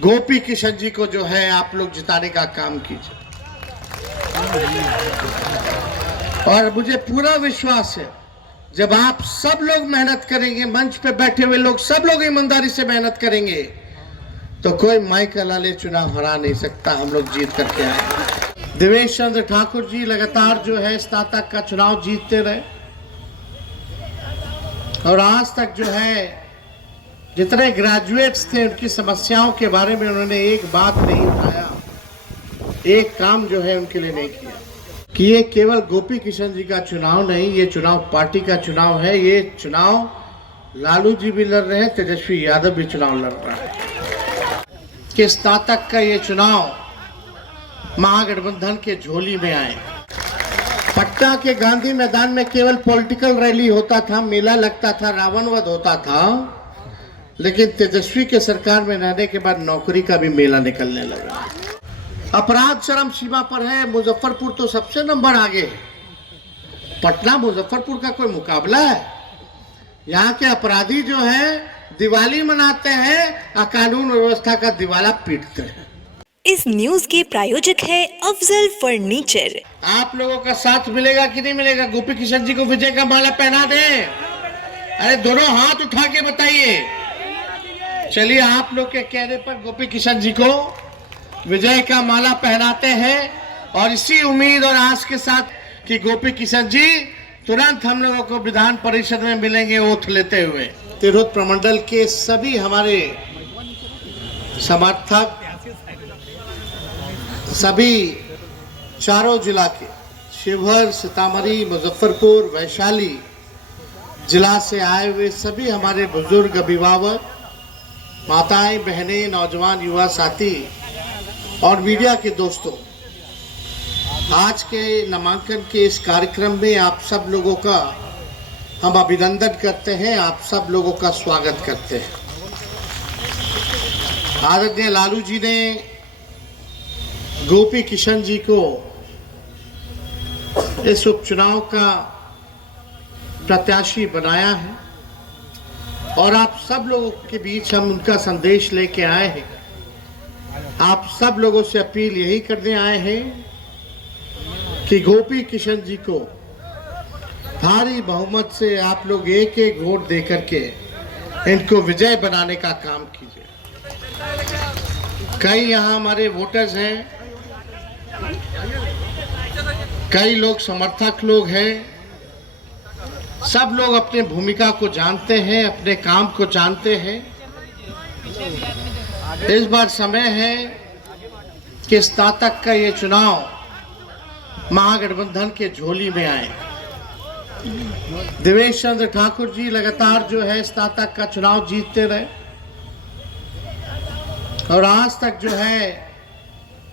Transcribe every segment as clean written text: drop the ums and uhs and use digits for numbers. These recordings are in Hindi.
गोपी किशन जी को जो है आप लोग जिताने का काम कीजिए। और मुझे पूरा विश्वास है जब आप सब लोग मेहनत करेंगे, मंच पे बैठे हुए लोग सब लोग ईमानदारी से मेहनत करेंगे, तो कोई माइकल लाले चुनाव हरा नहीं सकता। हम लोग जीत करके आए। देवेश चंद्र ठाकुर जी लगातार जो है स्नातक का चुनाव जीतते रहे और आज तक जो है जितने ग्रेजुएट्स थे उनकी समस्याओं के बारे में उन्होंने एक बात नहीं उठाया, एक काम जो है उनके लिए नहीं किया। कि ये केवल गोपी किशन जी का चुनाव नहीं, ये चुनाव पार्टी का चुनाव है। ये चुनाव लालू जी भी लड़ रहे हैं, तेजस्वी यादव भी चुनाव लड़ रहा है। कि स्नातक का ये चुनाव महागठबंधन के झोली में आए। पटना के गांधी मैदान में केवल पॉलिटिकल रैली होता था, मेला लगता था, रावण वध होता था, लेकिन तेजस्वी के सरकार में रहने के बाद नौकरी का भी मेला निकलने लगा। अपराध चरम सीमा पर है। मुजफ्फरपुर तो सबसे नंबर आगे है। पटना मुजफ्फरपुर का कोई मुकाबला है? यहाँ के अपराधी जो है दिवाली मनाते हैं और कानून व्यवस्था का दिवाला पीटते हैं। इस न्यूज के प्रायोजक है अफजल फर्नीचर। आप लोगों का साथ मिलेगा कि नहीं मिलेगा? गोपी किशन जी को विजय का माला पहना दें। अरे दोनों हाथ उठा के बताइए। चलिए आप लोग के कहने पर गोपी किशन जी को विजय का माला पहनाते हैं और इसी उम्मीद और आस के साथ कि गोपी किशन जी तुरंत हम लोगों को विधान परिषद में मिलेंगे ओथ लेते हुए। तिरहुत प्रमंडल के सभी हमारे समर्थक, सभी चारों जिला के शिवहर, सीतामढ़ी, मुजफ्फरपुर, वैशाली जिला से आए हुए सभी हमारे बुजुर्ग, अभिभावक, माताएं, बहनें, नौजवान, युवा साथी और मीडिया के दोस्तों, आज के नामांकन के इस कार्यक्रम में आप सब लोगों का हम अभिनंदन करते हैं, आप सब लोगों का स्वागत करते हैं। आदरणीय लालू जी ने गोपी किशन जी को इस उपचुनाव का प्रत्याशी बनाया है और आप सब लोगों के बीच हम उनका संदेश लेके आए हैं। आप सब लोगों से अपील यही करने आए हैं कि गोपी किशन जी को भारी बहुमत से आप लोग एक एक वोट दे करके इनको विजय बनाने का काम कीजिए। कई यहाँ हमारे वोटर्स हैं, कई लोग समर्थक लोग हैं, सब लोग अपने भूमिका को जानते हैं, अपने काम को जानते हैं। इस बार समय है कि स्नातक का ये चुनाव महागठबंधन के झोली में आए। देवेश चंद्र ठाकुर जी लगातार जो है स्नातक का चुनाव जीतते रहे और आज तक जो है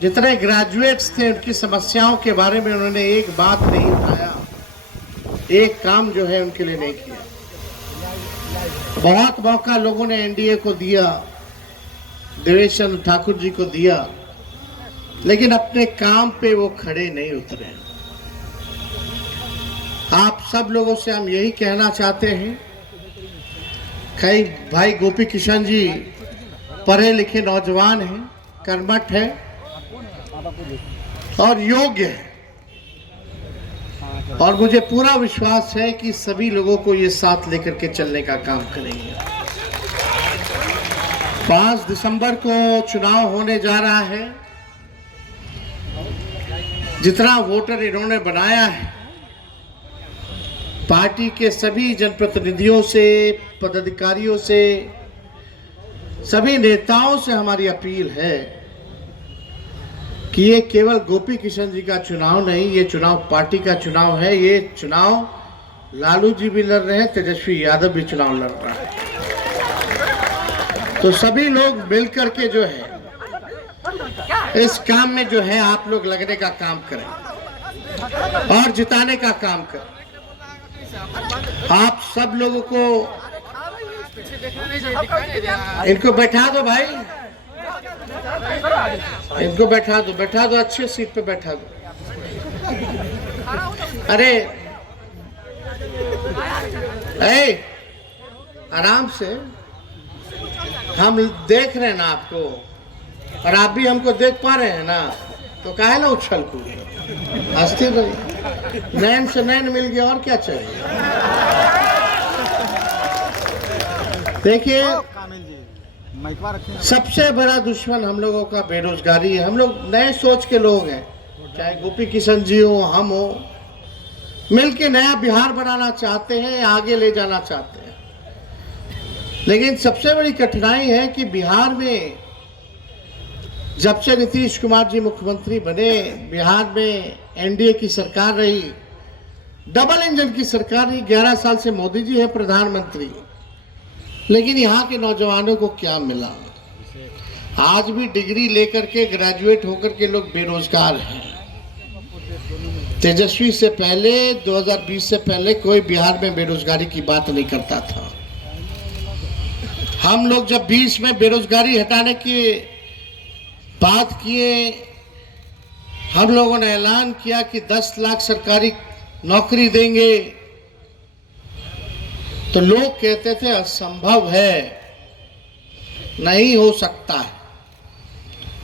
जितने ग्रेजुएट्स थे उनकी समस्याओं के बारे में उन्होंने एक बात नहीं उठाया, एक काम जो है उनके लिए नहीं किया। बहुत मौका लोगों ने एनडीए को दिया, देवेश चंद्र ठाकुर जी को दिया, लेकिन अपने काम पे वो खड़े नहीं उतरे। आप सब लोगों से हम यही कहना चाहते हैं, कई भाई गोपी किशन जी पढ़े लिखे नौजवान हैं, कर्मठ हैं और योग्य हैं और मुझे पूरा विश्वास है कि सभी लोगों को ये साथ लेकर के चलने का काम करेंगे। 5 दिसंबर को चुनाव होने जा रहा है। जितना वोटर इन्होंने बनाया है, पार्टी के सभी जनप्रतिनिधियों से, पदाधिकारियों से, सभी नेताओं से हमारी अपील है कि ये केवल गोपी किशन जी का चुनाव नहीं, ये चुनाव पार्टी का चुनाव है। ये चुनाव लालू जी भी लड़ रहे हैं, तेजस्वी यादव भी चुनाव लड़ रहा है। तो सभी लोग मिलकर के जो है इस काम में जो है आप लोग लगने का काम करें और जिताने का काम करें। आप सब लोगों को इनको बैठा दो भाई, इनको बैठा दो, अच्छे सीट पे बैठा दो। अरे आराम से, हम देख रहे हैं ना आपको। और आप भी हमको देख पा रहे हैं ना, तो काहे ना उछल कूद, हंसते रहिए। नैन से नैन मिल गया, और क्या चाहिए। देखिए, सबसे बड़ा दुश्मन हम लोगों का बेरोजगारी है। हम लोग नए सोच के लोग हैं, चाहे गोपी किशन जी हो, हम हो, मिलके नया बिहार बनाना चाहते हैं, आगे ले जाना चाहते हैं। लेकिन सबसे बड़ी कठिनाई है कि बिहार में जब से नीतीश कुमार जी मुख्यमंत्री बने, बिहार में एनडीए की सरकार रही, डबल इंजन की सरकार रही, 11 साल से मोदी जी है प्रधानमंत्री, लेकिन यहाँ के नौजवानों को क्या मिला। आज भी डिग्री लेकर के, ग्रेजुएट होकर के लोग बेरोजगार हैं। तेजस्वी से पहले, 2020 से पहले कोई बिहार में बेरोजगारी की बात नहीं करता था। हम लोग जब 20 में बेरोजगारी हटाने की बात किए, हम लोगों ने ऐलान किया कि 10 लाख सरकारी नौकरी देंगे, तो लोग कहते थे असंभव है, नहीं हो सकता है,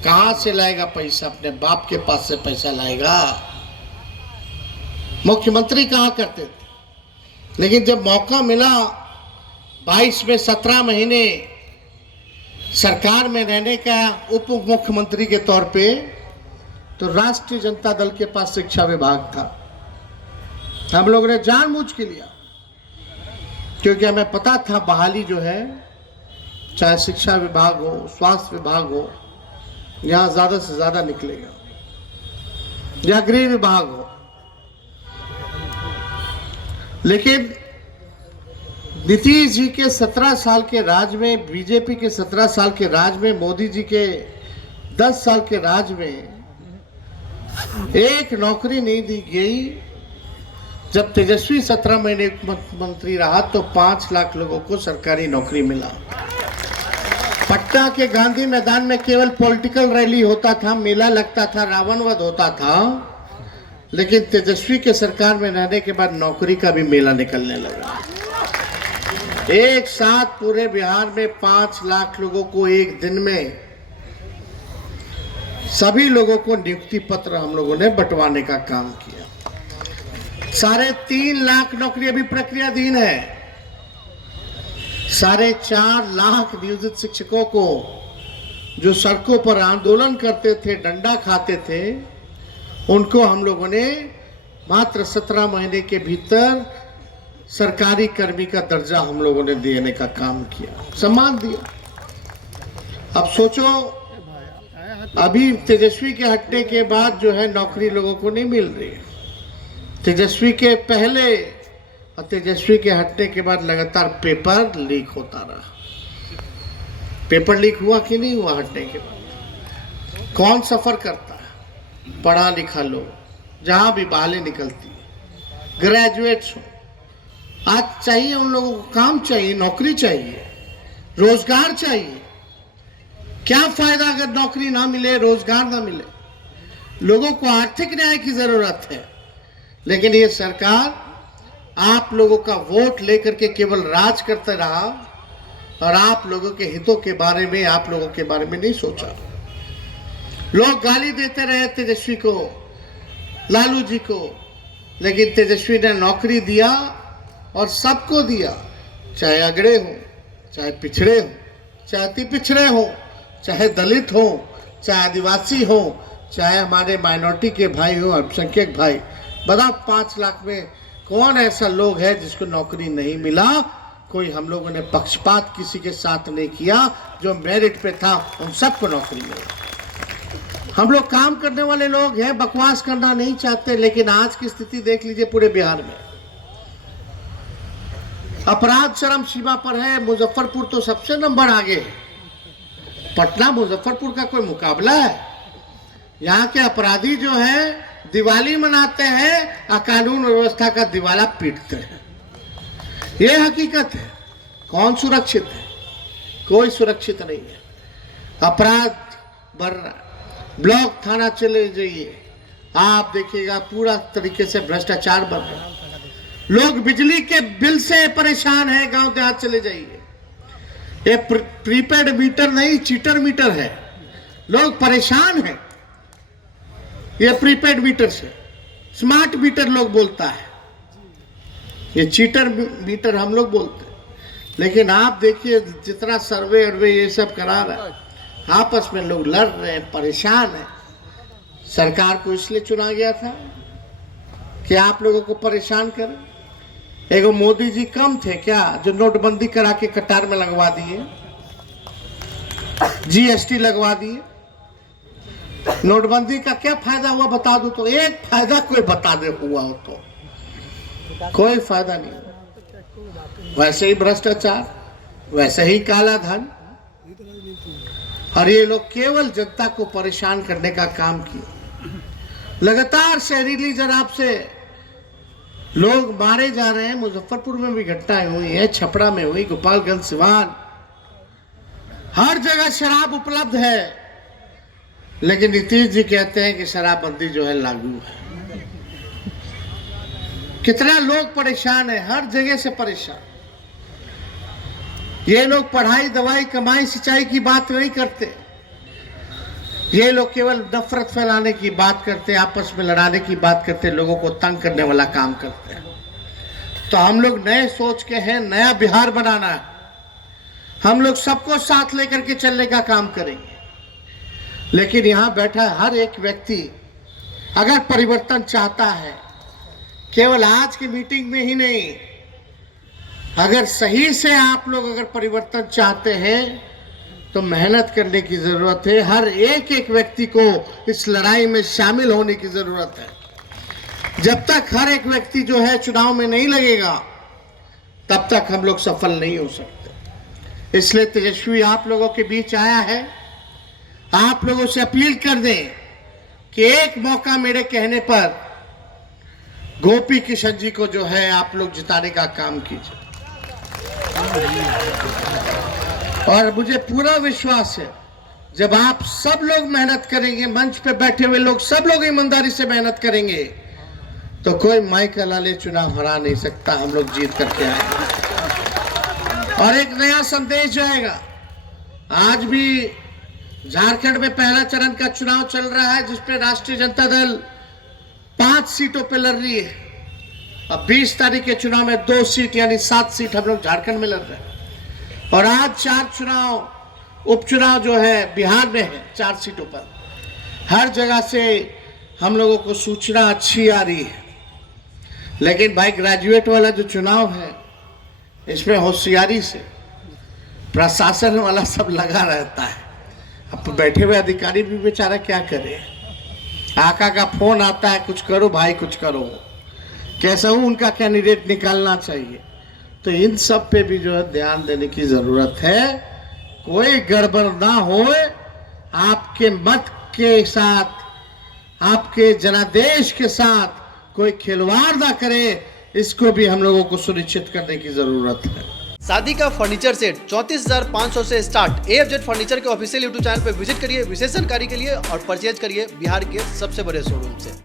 कहां से लाएगा पैसा, अपने बाप के पास से पैसा लाएगा, मुख्यमंत्री कहा करते थे। लेकिन जब मौका मिला 22 में 17 महीने सरकार में रहने का उप मुख्यमंत्री के तौर पे, तो राष्ट्रीय जनता दल के पास शिक्षा विभाग था। हम लोगों ने जानबूझ के लिया, क्योंकि हमें पता था बहाली जो है, चाहे शिक्षा विभाग हो, स्वास्थ्य विभाग हो, यहाँ ज्यादा से ज्यादा निकलेगा, या गृह विभाग हो। लेकिन नीतीश जी के 17 साल के राज में, बीजेपी के 17 साल के राज में, मोदी जी के 10 साल के राज में एक नौकरी नहीं दी गई। जब तेजस्वी 17 महीने मुख्यमंत्री रहा तो 5 लाख लोगों को सरकारी नौकरी मिला। पटना के गांधी मैदान में केवल पॉलिटिकल रैली होता था, मेला लगता था, रावण वध होता था, लेकिन तेजस्वी के सरकार में रहने के बाद नौकरी का भी मेला निकलने लगा। एक साथ पूरे बिहार में 5 लाख लोगों को एक दिन में, सभी लोगों को नियुक्ति पत्र हम लोगों ने बंटवाने का काम किया। 3.5 लाख नौकरी अभी प्रक्रियाधीन है। 4.5 लाख नियोजित शिक्षकों को, जो सड़कों पर आंदोलन करते थे, डंडा खाते थे, उनको हम लोगों ने मात्र 17 महीने के भीतर सरकारी कर्मी का दर्जा हम लोगों ने देने का काम किया, सम्मान दिया। अब सोचो, अभी तेजस्वी के हटने के बाद जो है नौकरी लोगों को नहीं मिल रही। तेजस्वी के पहले और तेजस्वी के हटने के बाद लगातार पेपर लीक होता रहा। पेपर लीक हुआ कि नहीं हुआ हटने के बाद? कौन सफर करता है? पढ़ा लिखा लोग, जहां भी बालें निकलती है, ग्रेजुएट्स हो। आज चाहिए उन लोगों को काम चाहिए, नौकरी चाहिए, रोजगार चाहिए। क्या फायदा अगर नौकरी ना मिले, रोजगार ना मिले? लोगों को आर्थिक न्याय की जरूरत है, लेकिन ये सरकार आप लोगों का वोट लेकर के केवल राज करते रहा और आप लोगों के हितों के बारे में, आप लोगों के बारे में नहीं सोचा। लोग गाली देते रहे तेजस्वी को, लालू जी को, लेकिन तेजस्वी ने नौकरी दिया और सबको दिया, चाहे अगड़े हो, चाहे पिछड़े हो, चाहे अति पिछड़े हो, चाहे दलित हो, चाहे आदिवासी हो, चाहे हमारे माइनॉरिटी के भाई हो, अल्पसंख्यक भाई। बताओ 5 लाख में कौन ऐसा लोग है जिसको नौकरी नहीं मिला? कोई हम लोगों ने पक्षपात किसी के साथ नहीं किया, जो मेरिट पे था उन सबको नौकरी मिली। हम लोग काम करने वाले लोग हैं, बकवास करना नहीं चाहते, लेकिन आज की स्थिति देख लीजिए पूरे बिहार में। अपराध चरम सीमा पर है। मुजफ्फरपुर तो सबसे नंबर आगे है। पटना मुजफ्फरपुर का कोई मुकाबला है? यहाँ के अपराधी जो है दिवाली मनाते हैं और कानून व्यवस्था का दिवाला पीटते हैं। ये हकीकत है। कौन सुरक्षित है? कोई सुरक्षित नहीं है। अपराध बढ़ रहा है। ब्लॉक थाना चले जाइए, आप देखिएगा पूरा तरीके से भ्रष्टाचार बढ़ रहा है। लोग बिजली के बिल से परेशान हैं। गांव देहात चले जाइए, ये प्रीपेड मीटर नहीं, चीटर मीटर है। लोग परेशान हैं ये प्रीपेड मीटर से। स्मार्ट मीटर लोग बोलता है, ये चीटर मीटर हम लोग बोलते हैं। लेकिन आप देखिए जितना सर्वे अर्वे ये सब करा रहा है, आपस में लोग लड़ रहे हैं, परेशान हैं। सरकार को इसलिए चुना गया था कि आप लोगों को परेशान करें। एगो मोदी जी कम थे क्या जो नोटबंदी करा के कतार में लगवा दिए, जीएसटी लगवा दिए? नोटबंदी का क्या फायदा हुआ बता दो तो, एक फायदा कोई बता दे हुआ हो तो, कोई फायदा नहीं हुआ। वैसे ही भ्रष्टाचार, वैसे ही काला धन, और ये लोग केवल जनता को परेशान करने का काम किए। लगातार जहरीली शराब से लोग मारे जा रहे हैं। मुजफ्फरपुर में भी घटनाएं हुई है, छपरा में हुई, गोपालगंज, सिवान, हर जगह शराब उपलब्ध है। लेकिन नीतीश जी कहते हैं कि शराबबंदी जो है लागू है। कितना लोग परेशान है, हर जगह से परेशान। ये लोग पढ़ाई, दवाई, कमाई, सिंचाई की बात नहीं करते। ये लोग केवल नफरत फैलाने की बात करते, आपस में लड़ाने की बात करते, लोगों को तंग करने वाला काम करते हैं। तो हम लोग नए सोच के हैं, नया बिहार बनाना है। हम लोग सबको साथ लेकर के चलने का काम करेंगे। लेकिन यहां बैठा हर एक व्यक्ति अगर परिवर्तन चाहता है, केवल आज की मीटिंग में ही नहीं, अगर सही से आप लोग अगर परिवर्तन चाहते हैं तो मेहनत करने की जरूरत है। हर एक एक व्यक्ति को इस लड़ाई में शामिल होने की जरूरत है। जब तक हर एक व्यक्ति जो है चुनाव में नहीं लगेगा, तब तक हम लोग सफल नहीं हो सकते। इसलिए तेजस्वी आप लोगों के बीच आया है। आप लोगों से अपील कर दें कि एक मौका मेरे कहने पर गोपी किशन जी को जो है आप लोग जिताने का काम कीजिए। और मुझे पूरा विश्वास है जब आप सब लोग मेहनत करेंगे, मंच पे बैठे हुए लोग सब लोग ईमानदारी से मेहनत करेंगे, तो कोई माइकल लाले चुनाव हरा नहीं सकता। हम लोग जीत करके आएंगे और एक नया संदेश जाएगा। आज भी झारखंड में पहला चरण का चुनाव चल रहा है, जिसपे राष्ट्रीय जनता दल 5 सीटों पे लड़ रही है। अब 20 तारीख के चुनाव में 2 सीट यानी 7 सीट हम लोग झारखंड में लड़ रहे हैं। और आज 4 चुनाव, उपचुनाव जो है बिहार में है 4 सीटों पर। हर जगह से हम लोगों को सूचना अच्छी आ रही है। लेकिन भाई ग्रेजुएट वाला जो चुनाव है, इसमें होशियारी से प्रशासन वाला सब लगा रहता है। अब बैठे हुए अधिकारी भी बेचारा क्या करे, आका का फोन आता है, कुछ करो भाई कुछ करो, कैसा हूं उनका कैंडिडेट निकालना चाहिए। तो इन सब पे भी जो है ध्यान देने की जरूरत है। कोई गड़बड़ ना हो, आपके मत के साथ, आपके जनादेश के साथ कोई खिलवाड़ ना करे, इसको भी हम लोगों को सुनिश्चित करने की जरूरत है। शादी का फर्नीचर सेट 34,500 से स्टार्ट। AFZ फर्नीचर के ऑफिशियल YouTube चैनल पर विजिट करिए विशेष जानकारी के लिए और परचेज करिए बिहार के सबसे बड़े शोरूम से।